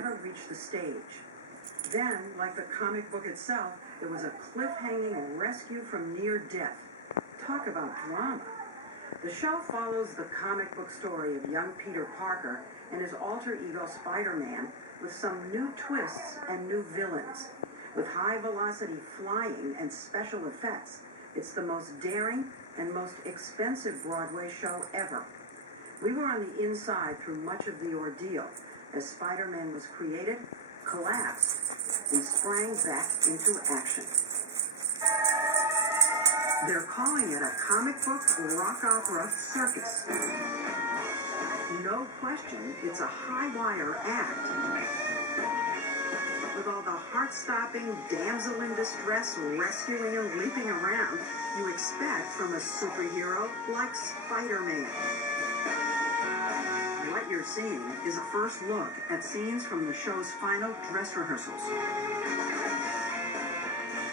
never reached the stage. Then, like the comic book itself, there was a cliff-hanging rescue from near death. Talk about drama. The show follows the comic book story of young Peter Parker and his alter ego Spider-Man with some new twists and new villains. With high-velocity flying and special effects, it's the most daring and most expensive Broadway show ever. We were on the inside through much of the ordeal as Spider-Man was created, collapsed, and sprang back into action. They're calling it a comic book rock opera circus. No question, it's a high-wire act. With all the heart-stopping, damsel in distress, rescuing and leaping around you expect from a superhero like Spider-Man. What you're seeing is a first look at scenes from the show's final dress rehearsals.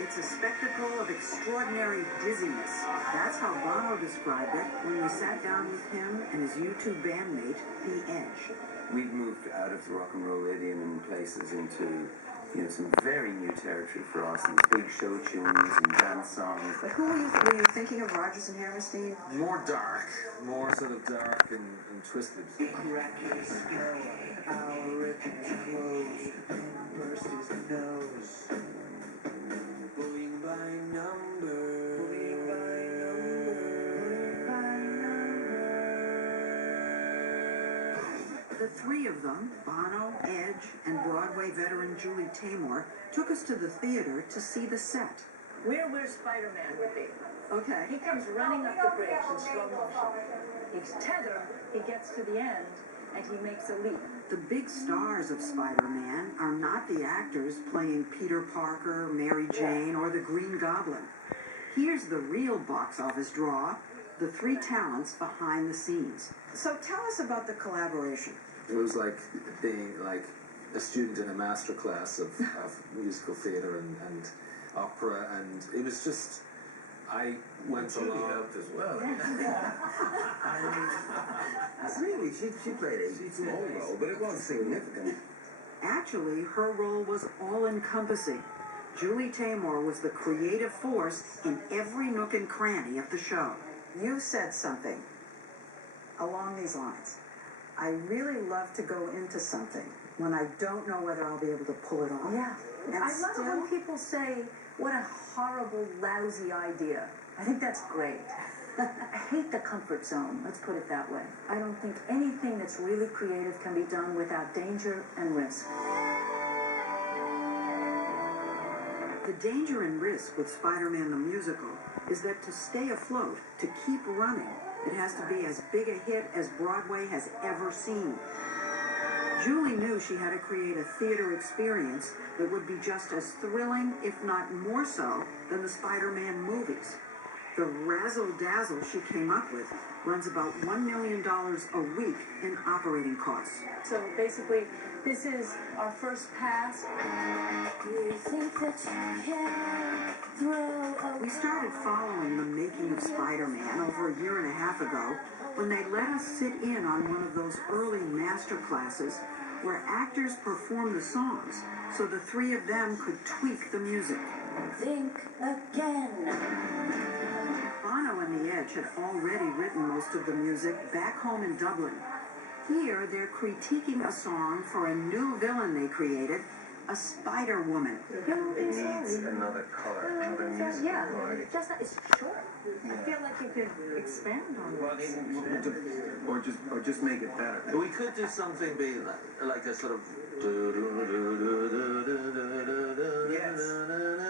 It's a spectacle of extraordinary dizziness. That's how Bono described it when we sat down with him and his U2 bandmate, The Edge. We've moved out of the rock and roll idiom in places into, some very new territory for us, and big show tunes and dance songs. But who were you thinking of, Rodgers and Hammerstein? More dark, more sort of dark and twisted. Reckless girl, our ripped clothes, burst his nose. Bullying by number. Bullying by number. The three of them, Bono, Edge, and Broadway veteran Julie Taymor, took us to the theater to see the set. We're where Spider-Man would be. Okay. He comes running up the bridge in slow motion. He's tethered, he gets to the end, and he makes a leap. The big stars of Spider-Man are not the actors playing Peter Parker, Mary Jane, or the Green Goblin. Here's the real box office draw, the three talents behind the scenes. So tell us about the collaboration. It was like being like a student in a master class of musical theatre and opera, and it was just, I went Julie along. helped as well. Really, she played a small role, but it was significant. Actually, her role was all-encompassing. Julie Taymor was the creative force in every nook and cranny of the show. You said something along these lines. I really love to go into something when I don't know whether I'll be able to pull it off. Yeah. And I love it when people say, what a horrible, lousy idea. I think that's great. I hate the comfort zone, let's put it that way. I don't think anything that's really creative can be done without danger and risk. The danger and risk with Spider-Man the musical is that to stay afloat, to keep running, it has to be as big a hit as Broadway has ever seen. Julie knew she had to create a theater experience that would be just as thrilling, if not more so, than the Spider-Man movies. The razzle-dazzle she came up with runs about $1 million a week in operating costs. So basically, this is our first pass. You think that you can throw We started following the making of Spider-Man over a year and a half ago when they let us sit in on one of those early master classes where actors performed the songs so the three of them could tweak the music. think again. Bono and the Edge had already written most of the music back home in Dublin. Here, they're critiquing a song for a new villain they created, a Spider-Woman. It needs another color, another musical quality. Just it's short. I feel like you could expand on this. Or just make it better. We could do something be like a sort of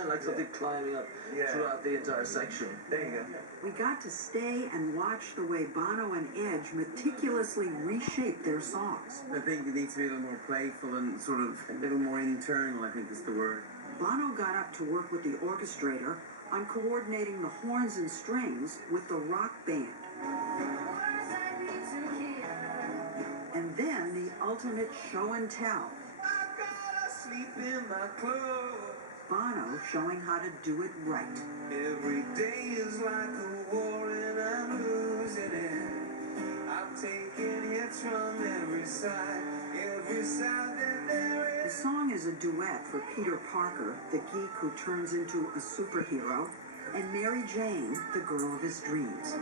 like something climbing up throughout the entire section. There you go. We got to stay and watch the way Bono and Edge meticulously reshape their songs. I think it needs to be a little more playful and sort of a little more internal, I think is the word. Bono got up to work with the orchestrator on coordinating the horns and strings with the rock band. And then the ultimate show and tell. I gotta sleep in my clothes. Bono showing how to do it right. Every day is like a war and I'm losing it. I'm taking hits from every side that there song is a duet for Peter Parker, the geek who turns into a superhero, and Mary Jane, the girl of his dreams.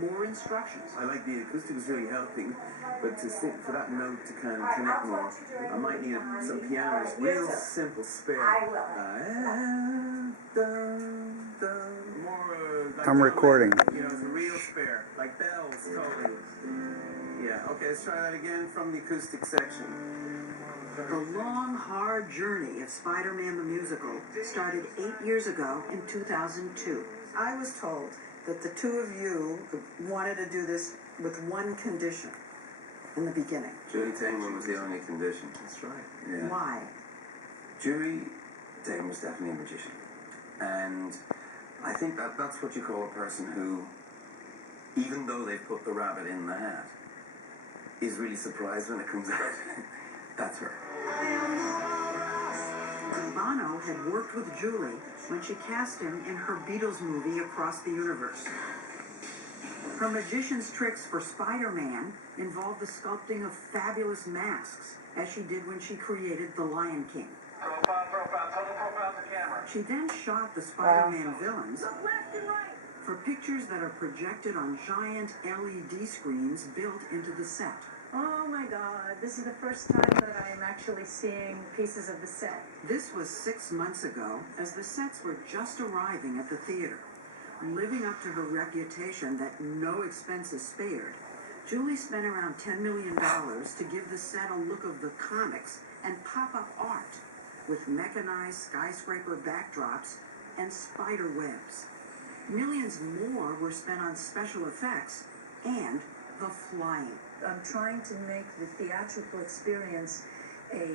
More instructions. I like the acoustic was really helping, but to sing, for that note to kind of connect more, I might need some pianos, real simple spare. I will. More like I'm recording. You know, it's a real spare, like bells, totally. Yeah, okay, let's try that again from the acoustic section. The long, hard journey of Spider-Man the Musical started 8 years ago in 2002. I was told that the two of you wanted to do this with one condition in the beginning. Julie Taymor was the only condition. That's right. Yeah. Why? Julie Taymor was definitely a magician. And I think that's what you call a person who, even though they've put the rabbit in the hat, is really surprised when it comes out. That's her. Bono had worked with Julie when she cast him in her Beatles movie Across the Universe. Her magician's tricks for Spider-Man involved the sculpting of fabulous masks, as she did when she created The Lion King. Profile, total profile to camera. She then shot the Spider-Man villains for pictures that are projected on giant LED screens built into the set. Oh my God, this is the first time that I am actually seeing pieces of the set. This was 6 months ago, as the sets were just arriving at the theater. Living up to her reputation that no expense is spared, Julie spent around $10 million to give the set a look of the comics and pop-up art, with mechanized skyscraper backdrops and spider webs. Millions more were spent on special effects and the flying. I'm trying to make the theatrical experience a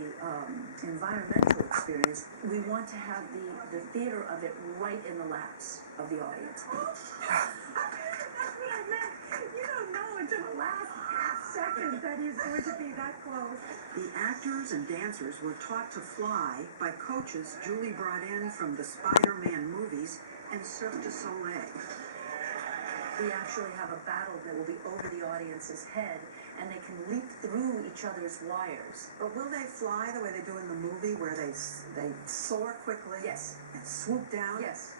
environmental experience. We want to have the theater of it right in the laps of the audience. That's what I meant. You don't know until the last half second that he's going to be that close. The actors and dancers were taught to fly by coaches Julie brought in from the Spider-Man movies and Cirque du Soleil. We actually have a battle that will be over the audience's head, and they can leap through each other's wires. But will they fly the way they do in the movie, where they soar quickly? Yes. And swoop down? Yes.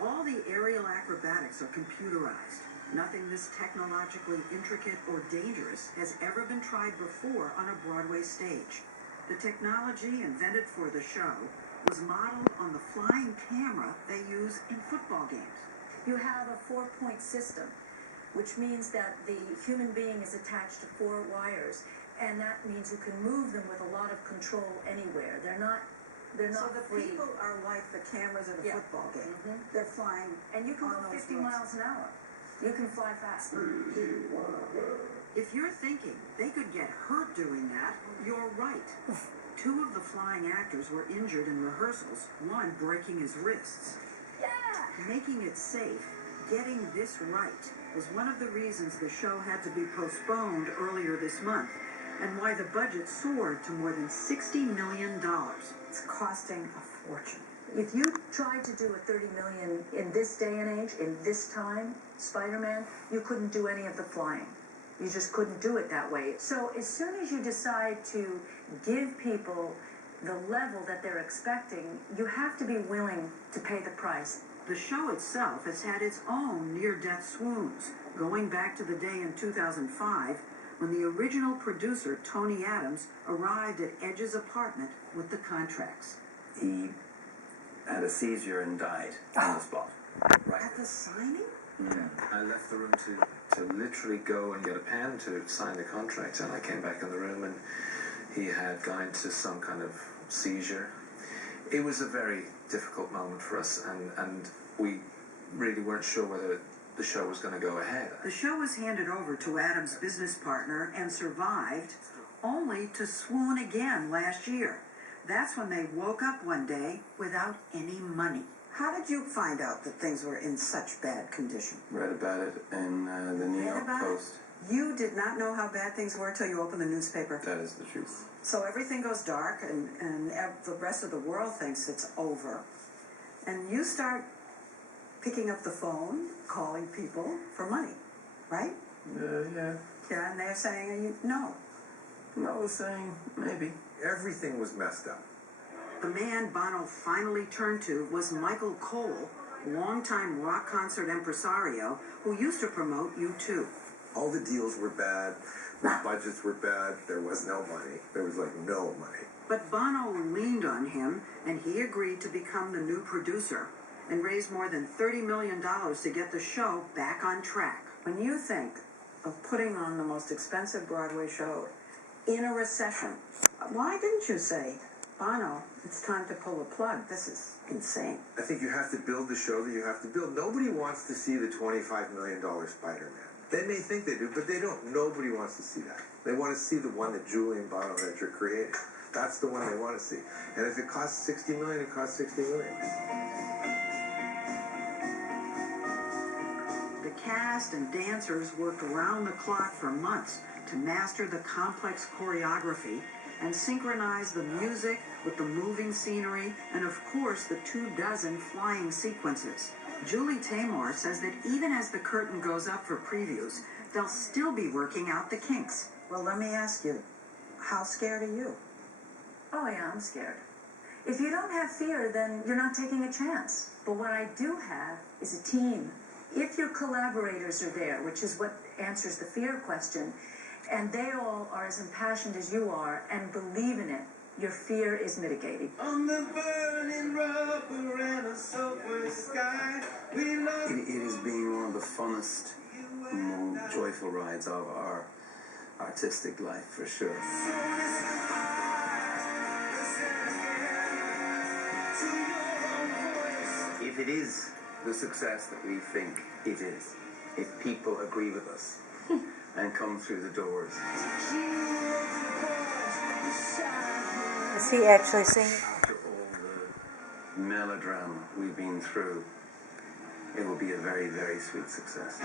All the aerial acrobatics are computerized. Nothing this technologically intricate or dangerous has ever been tried before on a Broadway stage. The technology invented for the show was modeled on the flying camera they use in football games. You have a 4-point system, which means that the human being is attached to 4 wires, and that means you can move them with a lot of control anywhere. They're not So the free. people are like the cameras at a Yeah. football game. Mhm. They're flying And you can on go those 50 roads. miles an hour. You can fly fast. If you're thinking they could get hurt doing that, you're right. 2 of the flying actors were injured in rehearsals, one breaking his wrists. Yeah! Making it safe, getting this right, was one of the reasons the show had to be postponed earlier this month, and why the budget soared to more than $60 million. It's costing a fortune. If you tried to do a 30 million in this day and age, in this time, Spider-Man, you couldn't do any of the flying. You just couldn't do it that way. So as soon as you decide to give people the level that they're expecting, you have to be willing to pay the price. The show itself has had its own near-death swoons, going back to the day in 2005 when the original producer, Tony Adams, arrived at Edge's apartment with the contracts. He had a seizure and died on the spot. Right. At the signing? Yeah. I left the room to literally go and get a pen to sign the contract, and I came back in the room and he had gone into some kind of seizure. It was a very difficult moment for us, and we really weren't sure whether the show was going to go ahead. The show was handed over to Adams' business partner and survived, only to swoon again last year. That's when they woke up one day without any money. How did you find out that things were in such bad condition? Read about it in the New York Post. You did not know how bad things were till you opened the newspaper. That is the truth. So everything goes dark, and the rest of the world thinks it's over. And you start picking up the phone, calling people for money, right? Yeah. Yeah, and they're saying no. I was saying maybe. Everything was messed up. The man Bono finally turned to was Michael Cole, longtime rock concert impresario who used to promote U2. All the deals were bad. The budgets were bad. There was no money. There was like no money. But Bono leaned on him, and he agreed to become the new producer and raised more than $30 million to get the show back on track. When you think of putting on the most expensive Broadway show in a recession, why didn't you say, Bono, it's time to pull the plug? This is insane. I think you have to build the show that you have to build. Nobody wants to see the $25 million Spider-Man. They may think they do, but they don't. Nobody wants to see that. They want to see the one that Julian Bonaventure created. That's the one they want to see. And if it costs $60 million, it costs $60 million. The cast and dancers worked around the clock for months to master the complex choreography and synchronize the music with the moving scenery and, of course, the 24 flying sequences. Julie Taymor says that even as the curtain goes up for previews, they'll still be working out the kinks. Well, let me ask you, how scared are you? Oh yeah, I'm scared. If you don't have fear, then you're not taking a chance. But what I do have is a team. If your collaborators are there, which is what answers the fear question, and they all are as impassioned as you are and believe in it, your fear is mitigated. On the burning rubber and a subway sky, we love It has been one of the funnest, more joyful rides of our artistic life, for sure. If it is the success that we think it is, if people agree with us and come through the doors. Is he actually singing? After all the melodrama we've been through, it will be a very, very sweet success.